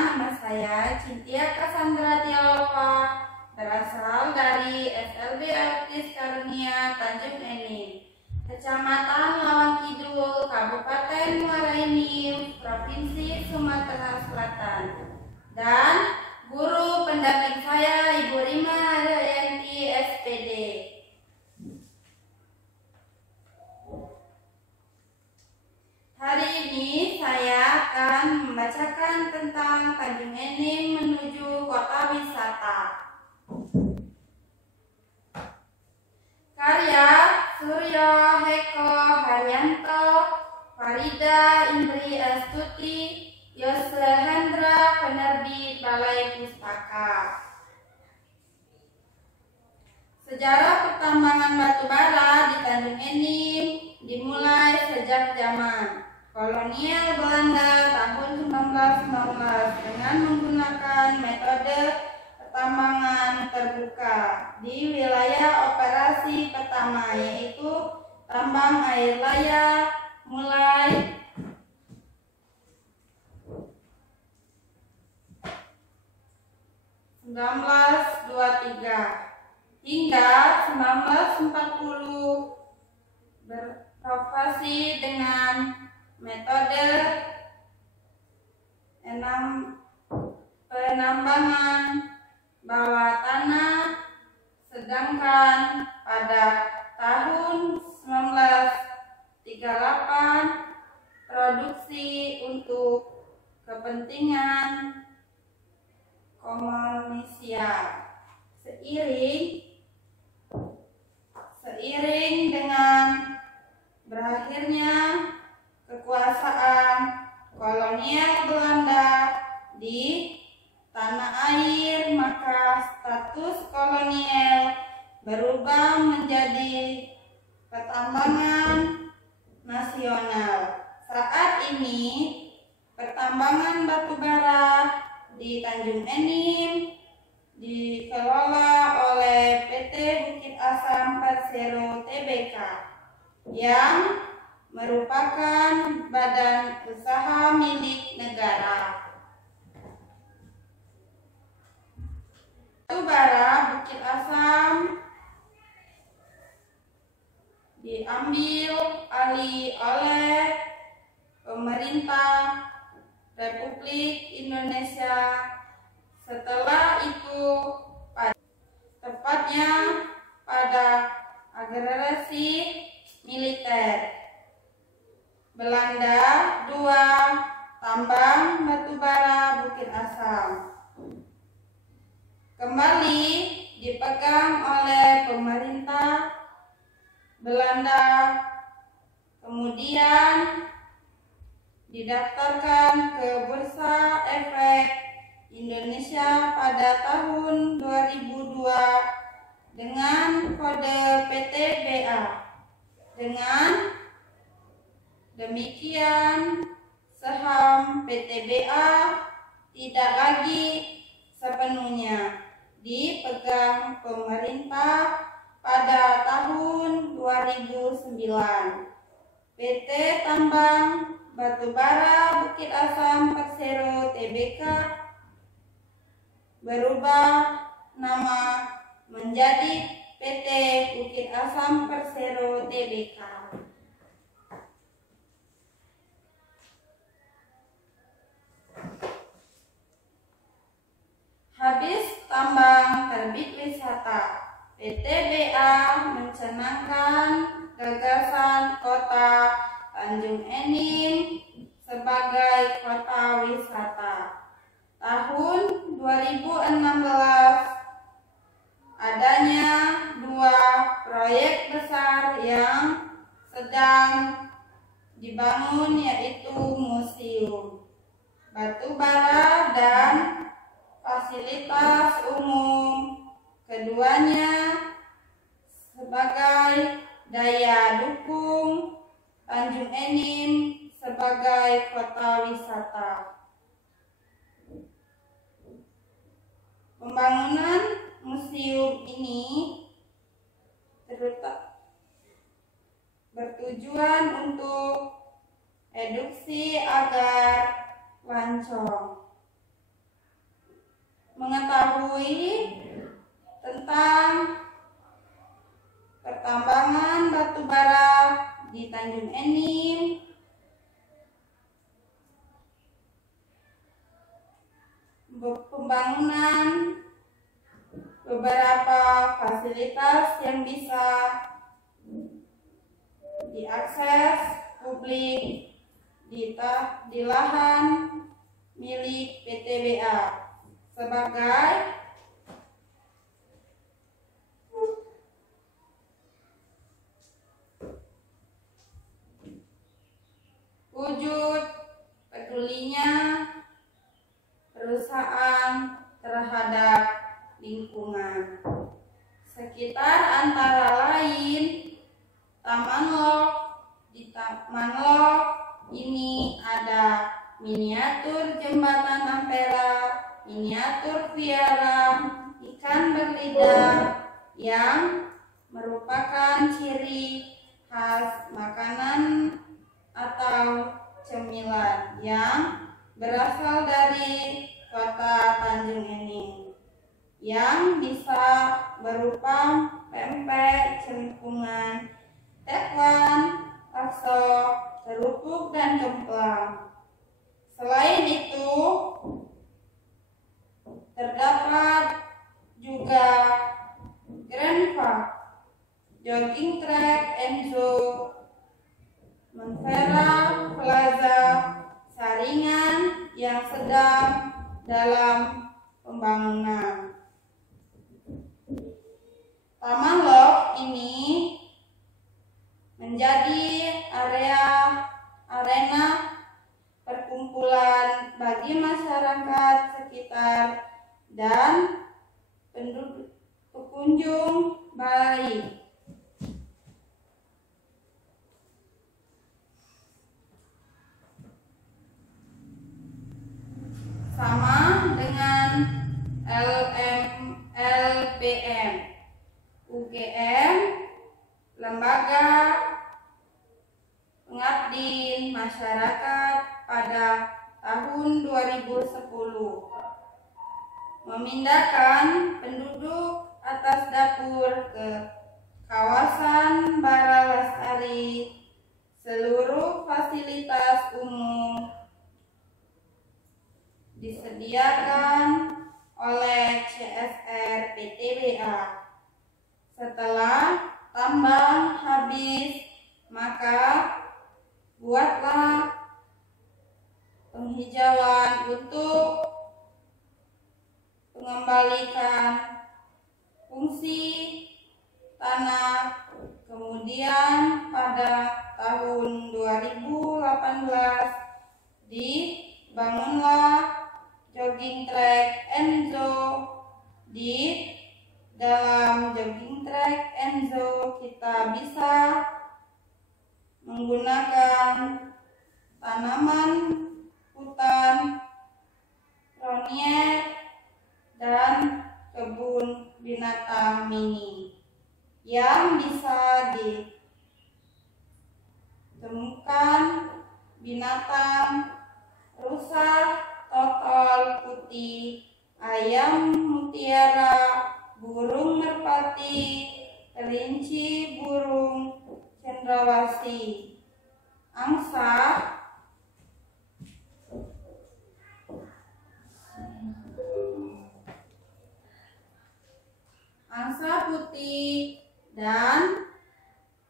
nama saya Cynthia Cassandra Tialova, berasal dari SLB Autis Karunia Tanjung Enim, Kecamatan Lawang Kidul, Kabupaten Muara Enim, Provinsi Sumatera Selatan. Dan guru pendamping saya Ibu Rima Haryanti, SPD. Hari ini saya akan membacakan tentang Tanjung Enim menuju kota wisata. Karya Suryo Heko Haryanto, Farida Indri Astuti, Yose Hendra, penerbit Balai Pustaka. Sejarah pertambangan batu bara di Tanjung Enim dimulai sejak zaman kolonial Belanda tahun 1919 dengan menggunakan metode pertambangan terbuka di wilayah operasi pertama, yaitu tambang air layak mulai (1923) hingga 1940 beroperasi dengan metode penambangan bawah tanah, sedangkan pada tahun 1938 produksi untuk kepentingan komersial. Seiring dengan berakhirnya kekuasaan kolonial Belanda di tanah air, maka status kolonial berubah menjadi pertambangan nasional. Saat ini pertambangan batu bara di Tanjung Enim dikelola oleh PT Bukit Asam Persero Tbk yang merupakan badan usaha milik negara. Batu bara Bukit Asam diambil alih oleh pemerintah Republik Indonesia. Setelah itu, tepatnya pada agresi militer Belanda II, tambang batubara Bukit Asam kembali dipegang oleh pemerintah Belanda, kemudian didaftarkan ke Bursa Efek Indonesia pada tahun 2002 dengan kode PTBA. Dengan demikian, saham PTBA tidak lagi sepenuhnya dipegang pemerintah pada tahun 2009. PT Tambang Batubara Bukit Asam Persero Tbk berubah nama menjadi PT Bukit Asam Persero Tbk. Habis tambang terbit wisata, PTBA mencanangkan gagasan kota Tanjung Enim sebagai kota wisata. Tahun 2016 adanya dua proyek besar yang sedang dibangun, yaitu museum batu bara dan fasilitas umum. Keduanya sebagai daya dukung Tanjung Enim sebagai kota wisata. Pembangunan museum ini bertujuan untuk eduksi agar lancong. pembangunan beberapa fasilitas yang bisa diakses publik di lahan milik PTBA sebagai wujud pedulinya perusahaan terhadap lingkungan sekitar, antara lain Taman Lok. Di Taman Lok ini ada miniatur jembatan Ampera, miniatur vieira ikan berlidah yang merupakan ciri khas makanan atau cemilan yang berasal dari kota Tanjung Enim, yang bisa berupa pempek, cengkungan, tekwan, bakso, kerupuk, dan gemplang. Selain itu, terdapat juga Grand Park, jogging track, Enzo, Monvera Plaza, Saringan yang sedang dalam pembangunan. Taman Lok ini menjadi arena perkumpulan bagi masyarakat sekitar dan pengunjung baik. Sama dengan LPM, UGM, Lembaga Pengabdian Masyarakat pada tahun 2010 memindahkan penduduk atas dapur ke kawasan Bara Lestari. Seluruh fasilitas umum disediakan oleh CSR PTBA. Setelah tambang habis, maka buatlah penghijauan untuk mengembalikan fungsi tanah. Kemudian pada tahun 2018 dibangunlah jogging track Enzo. Di dalam jogging track Enzo kita bisa menggunakan tanaman hutan, ronier, dan kebun binatang mini yang bisa ditemukan binatang rusa, totol putih, ayam mutiara, burung merpati, kelinci, burung cendrawasih, angsa, putih, dan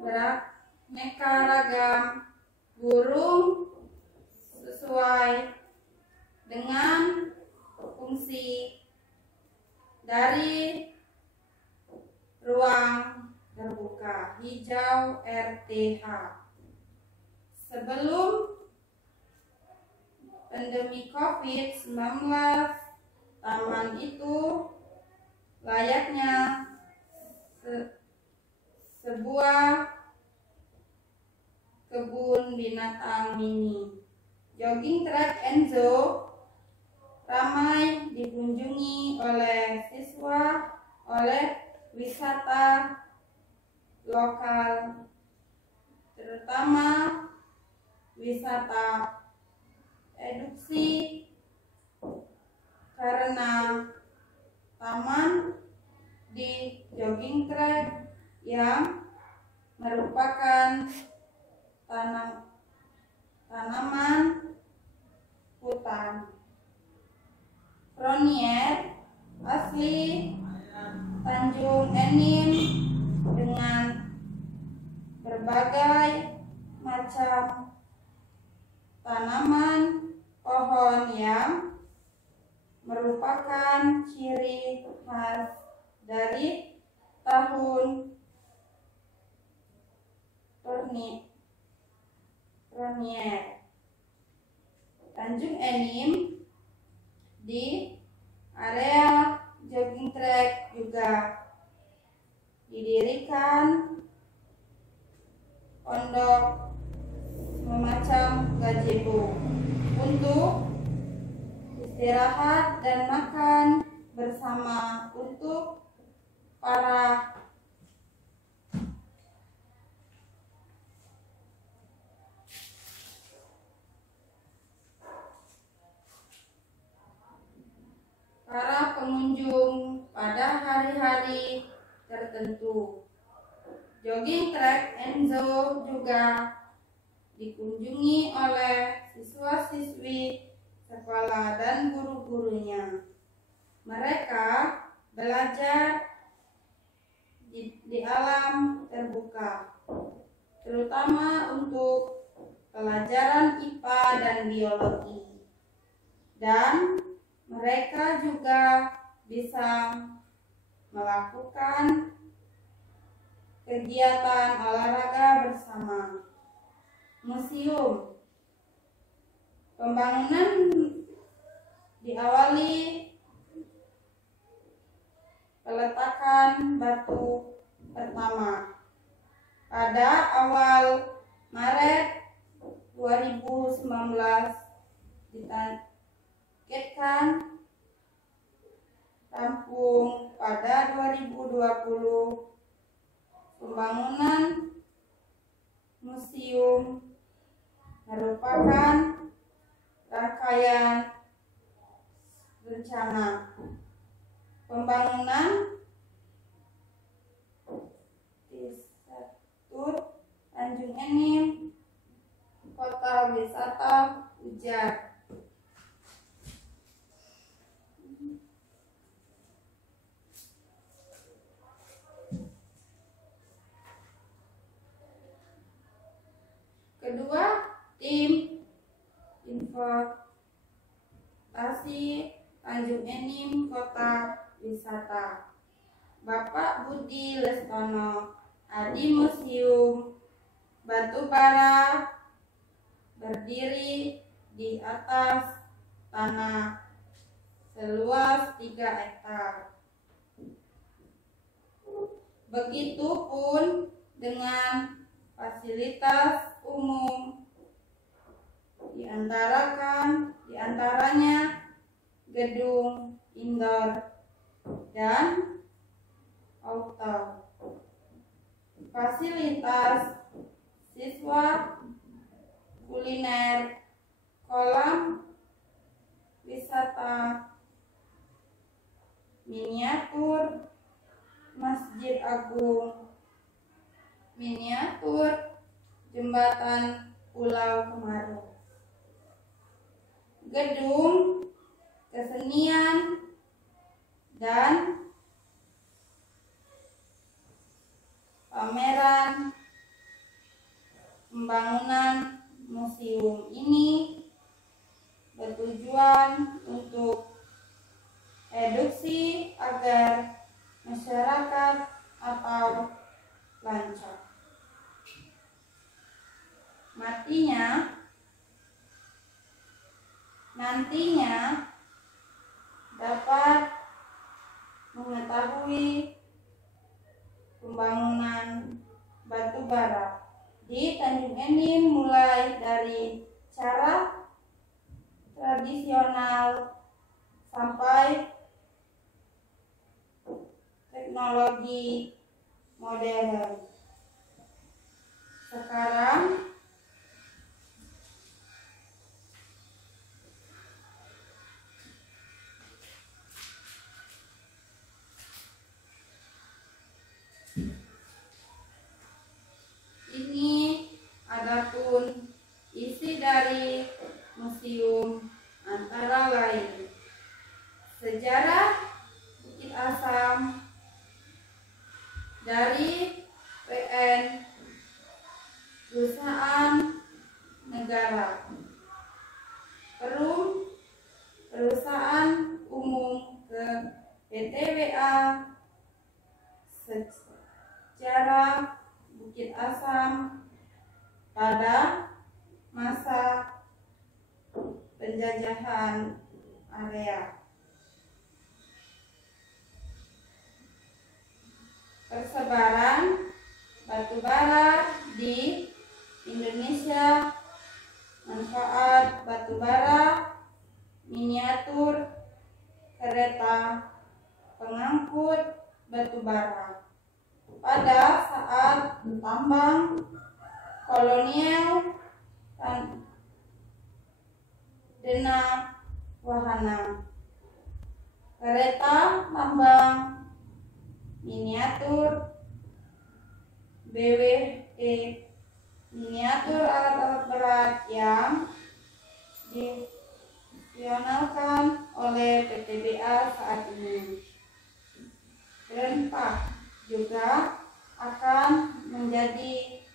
beraneka ragam burung sesuai dengan fungsi dari ruang terbuka hijau RTH. Sebelum pandemi COVID-19, taman itu layaknya sebuah kebun binatang mini. Jogging track Enzo ramai dikunjungi oleh siswa, oleh wisata lokal, terutama wisata eduksi, karena taman di jogging track yang merupakan tanaman hutan. Cronier asli Tanjung Enim dengan berbagai macam tanaman pohon yang merupakan ciri khas dari tahun Cronier. Tanjung Enim di area jogging track juga didirikan pondok semacam gazebo untuk istirahat dan makan bersama untuk para pengunjung pada hari-hari tertentu. Jogging track Enzo juga dikunjungi oleh siswa-siswi sekolah dan guru-gurunya. Mereka belajar di alam terbuka, terutama untuk pelajaran IPA dan biologi. Dan mereka juga bisa melakukan kegiatan olahraga bersama. Museum. Pembangunan diawali peletakan batu pertama pada awal Maret 2019, ditargetkan rampung pada 2020. Pembangunan museum merupakan rangkaian rencana pembangunan Institut Tanjung Enim Kota Wisata Ujar. Kedua, tim investasi Tanjung Enim Kota Wisata. Bapak Budi Lestono, Adi Museum batu bara berdiri di atas tanah seluas 3 hektar. Begitupun dengan fasilitas umum, diantaranya gedung indoor dan outdoor, fasilitas siswa, kuliner, kolam wisata, miniatur Masjid Agung, miniatur jembatan Pulau Kemarau, gedung kesenian dan pameran. Pembangunan museum ini bertujuan untuk eduksi agar masyarakat atau lancar. Nantinya dapat mengetahui pembangunan batu bara di Tanjung Enim, mulai dari cara tradisional sampai teknologi modern. Sekarang ini adapun isi dari museum antara lain sejarah Bukit Asam dari PN Perusahaan Negara, Perusahaan Umum ke PTBA sejarah Bukit Asam pada masa penjajahan area. Persebaran batubara di Indonesia, manfaat batubara, miniatur kereta pengangkut batubara. Pada saat tambang kolonial Dena Wahana, kereta tambang miniatur BWE, miniatur alat-alat berat yang difungsikan oleh PTBA saat ini. Rempah juga akan menjadi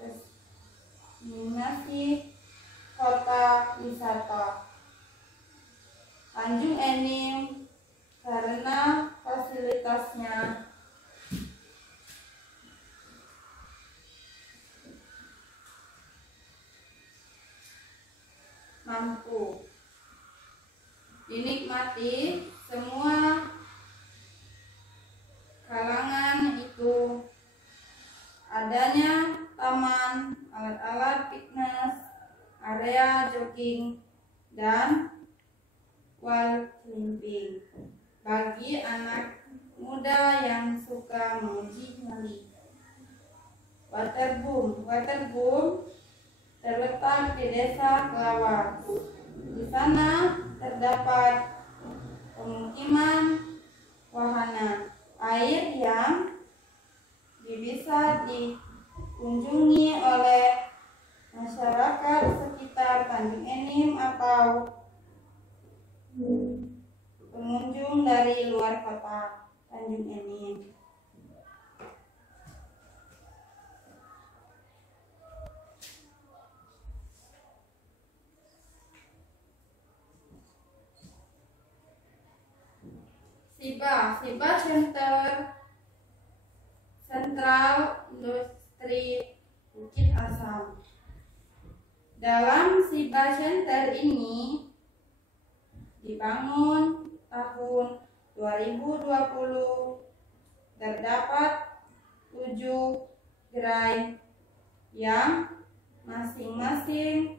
destinasi kota wisata Tanjung Enim karena fasilitasnya mampu dinikmati semua kalangan, itu adanya taman, alat-alat fitness, area jogging, dan wall climbing bagi anak muda yang suka menguji nyali. Waterboom terletak di Desa Kelawas. Di sana terdapat pemukiman wahana air yang bisa dikunjungi oleh masyarakat sekitar Tanjung Enim atau pengunjung dari luar kota Tanjung Enim. SIBA Sentral Industri Bukit Asam. Dalam SIBA Center ini dibangun tahun 2020, terdapat 7 gerai yang masing-masing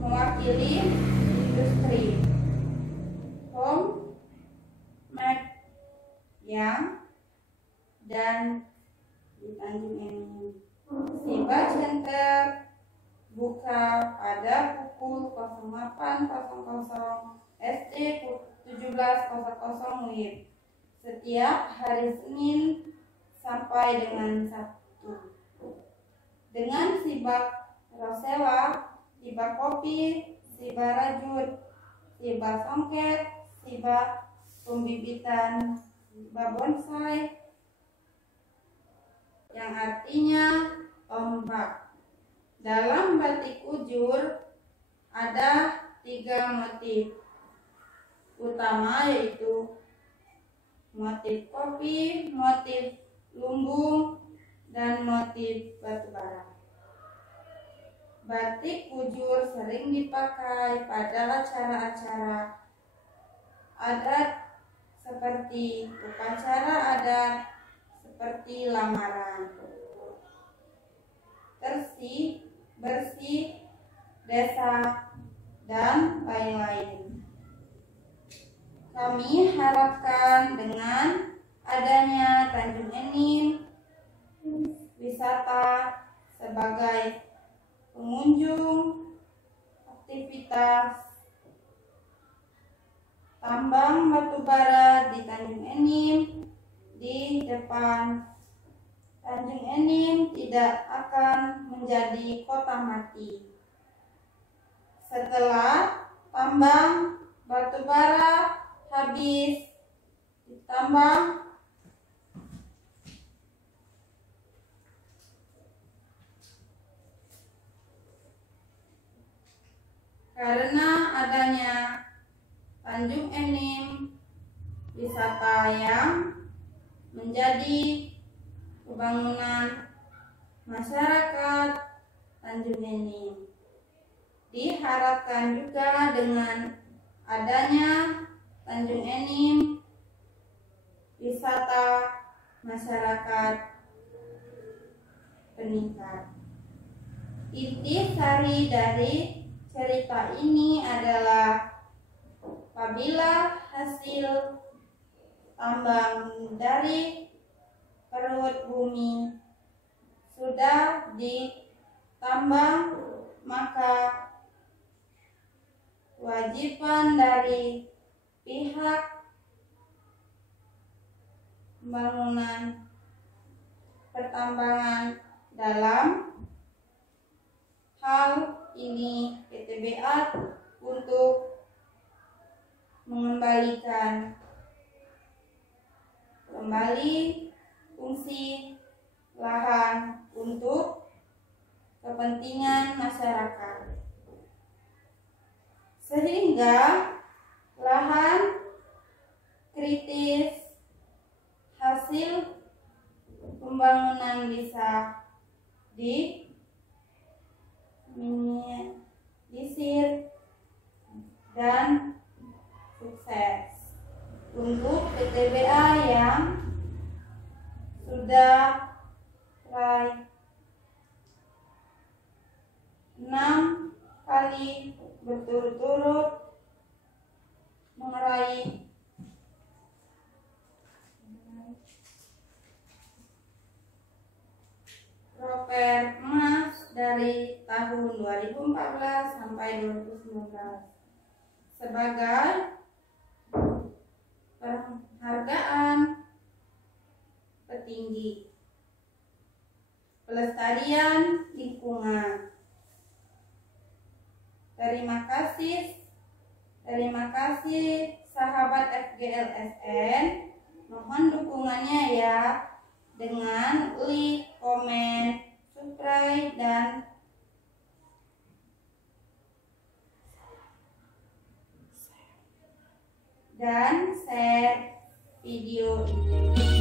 mewakili industri home, mat, yang dan di Tanjung Enim. SIBA Center buka pada pukul 08.00 SD 17.00 WIB setiap hari Senin sampai dengan Sabtu. Dengan SIBA Rosella, SIBA Kopi, SIBA Rajut, SIBA Songket, SIBA Pembibitan, SIBA Bonsai, yang artinya ombak. Dalam batik ujur ada 3 motif utama, yaitu motif kopi, motif lumbung, dan motif batubara. Batik ujur sering dipakai pada acara-acara adat seperti upacara adat, seperti lamaran, bersih, desa, dan lain-lain. Kami harapkan dengan adanya Tanjung Enim wisata sebagai pengunjung aktivitas tambang batubara di Tanjung Enim di depan Tanjung Enim tidak akan menjadi kota mati. Setelah tambang batu bara habis ditambang, karena adanya Tanjung Enim, wisata yang menjadi pembangunan masyarakat Tanjung Enim. Diharapkan juga dengan adanya Tanjung Enim, wisata masyarakat meningkat. Intisari dari cerita ini adalah apabila hasil tambang dari perut bumi sudah ditambang, maka kewajiban dari pihak pembangunan pertambangan dalam hal ini PTBA untuk mengembalikan kembali fungsi lahan untuk kepentingan masyarakat, sehingga lahan kritis hasil pembangunan bisa diminimalisir dan sukses. Untuk PTBA yang sudah raih 6 kali berturut-turut meraih trofer emas dari tahun 2014 sampai 2019 sebagai penghargaan petinggi pelestarian lingkungan. Terima kasih sahabat FGLSN. Mohon dukungannya ya dengan like, komen, subscribe dan share video ini.